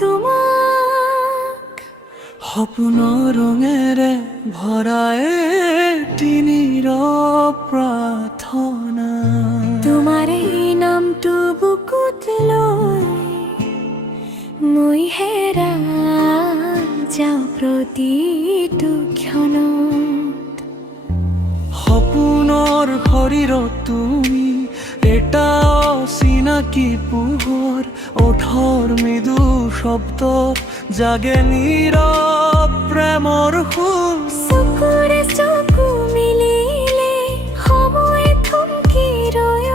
তোমাক সপোন ৰঙেৰে ভৰাই তিনিৰ প্ৰাৰ্থনা তোমাৰ এই নামটো বুকুত লৈ মই হেৰাই যাওঁ প্ৰতিটো ক্ষণত সপোনৰ শৰীৰত তুমি এটা অচিনাকি পোহৰ ওঠৰ মৃদু শব্দত জাগে নীৰৱ প্ৰেমৰ সুৰ চকুৰে চকু মিলিলে সময় থমকি ৰয়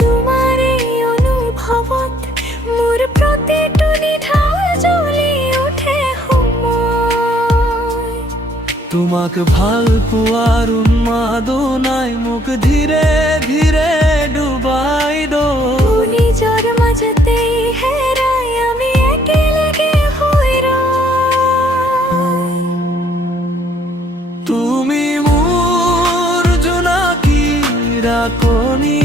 তোমাৰ এই অনুভৱত মোৰ প্ৰতিটো নিশা জ্বলি উঠে সময় তোমাক ভাল পোৱাৰ উন্মাদনাই মোক ধীৰে ধীৰে ডুবাই নিজৰ মাজতে হেৰাই আমি একেলগে হৈ তুমি মোৰ জোনাকী ৰাকনি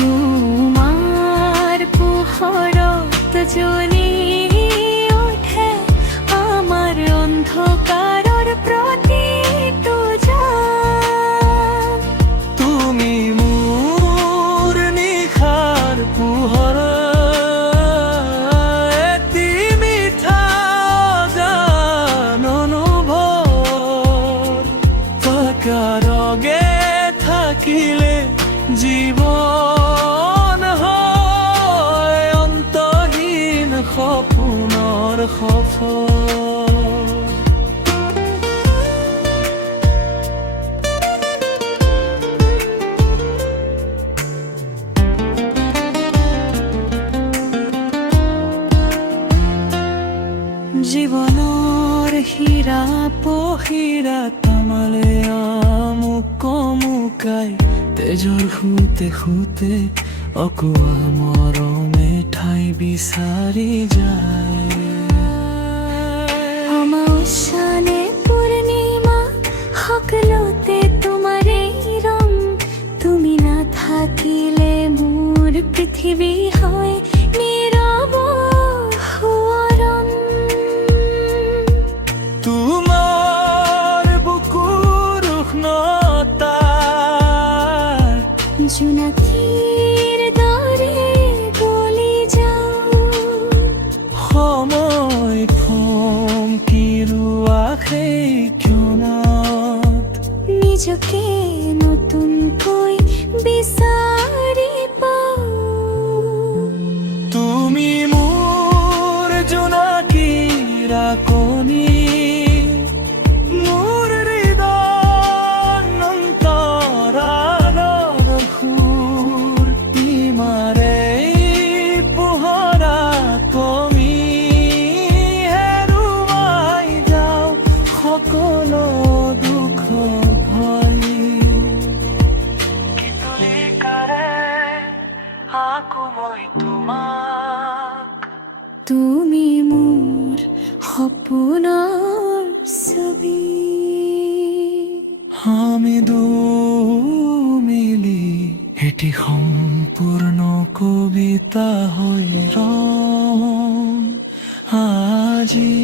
তোমাৰ পোহৰত জ্বলি উঠে আমাৰ অন্ধকাৰৰ প্ৰতিটো জান তুমি মোৰ নিশাৰ পোহৰ এটি মিঠা জান অনুভৱ পাকাৰগে থাকিলে জীৱন হয় অন্তহীন সপোনৰ সফল জীৱনৰ হীৰা পহীৰা তামালে আমুক কমুকাই তেজৰ শুতে শুতে অকোৱা মৰমে ঠাই বিচাৰি যায় অমাৱস্যানে পূৰ্ণিমা সকলোতে তোমাৰ এই ৰং তুমি নাথাকিলে মোৰ পৃথিৱী হয় নীৰৱ সোৱৰণ তোমাৰ বুকুৰ উষ্ণতা জোনাকীৰ দৰে গলি যাওঁ সময় থমকি ৰোৱা সেই ক্ষণত নিজকে নতুনকৈ বিচাৰি পাওঁ তুমি মোৰ জোনাকী ৰাকনি মোৰ হৃদয় অন্তৰালৰ সুৰ ইমাৰে পোহৰাত তুমি হেৰুৱাই যাওঁ সকলো দুখ ভয় আকৌ মই তোমাক তুমি মোৰ সপোনৰ ছবি আমি মিলি এটি সম্পূৰ্ণ কবিতা হৈ ৰম আজি